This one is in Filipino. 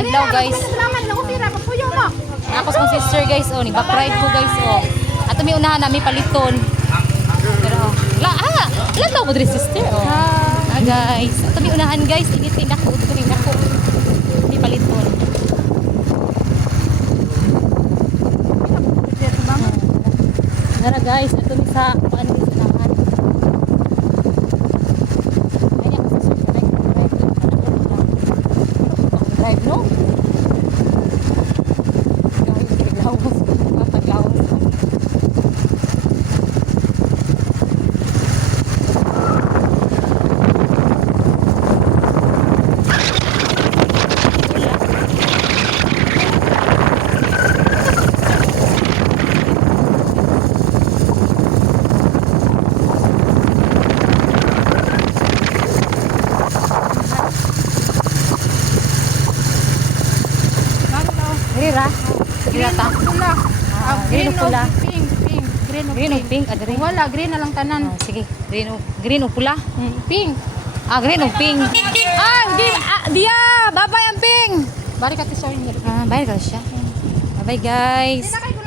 adlaw guys. Mo. Ako sa sister guys, oh, ni back ride ko guys, oh. At may unahan na may paliton. Pero, oh, la, ah, lataw mo diri sister, oh. Ah, guys. At may unahan guys, initin ako, uturin ako. May paliton. Nara guys, ito mi sa paano Rira. Rira ta. Pula. Ah, green o pula? Pink, pink. Green o Green pink. pink? Ah. Wala, green na lang tanan. Ah, sige. Green o, green o pula? Hmm, Pink. Ah, green o pink. Ah, di, ah, dia! Babay ang pink! Bari ka ti sorry. Ah, bayar ka siya. Guys. Hindi na kayo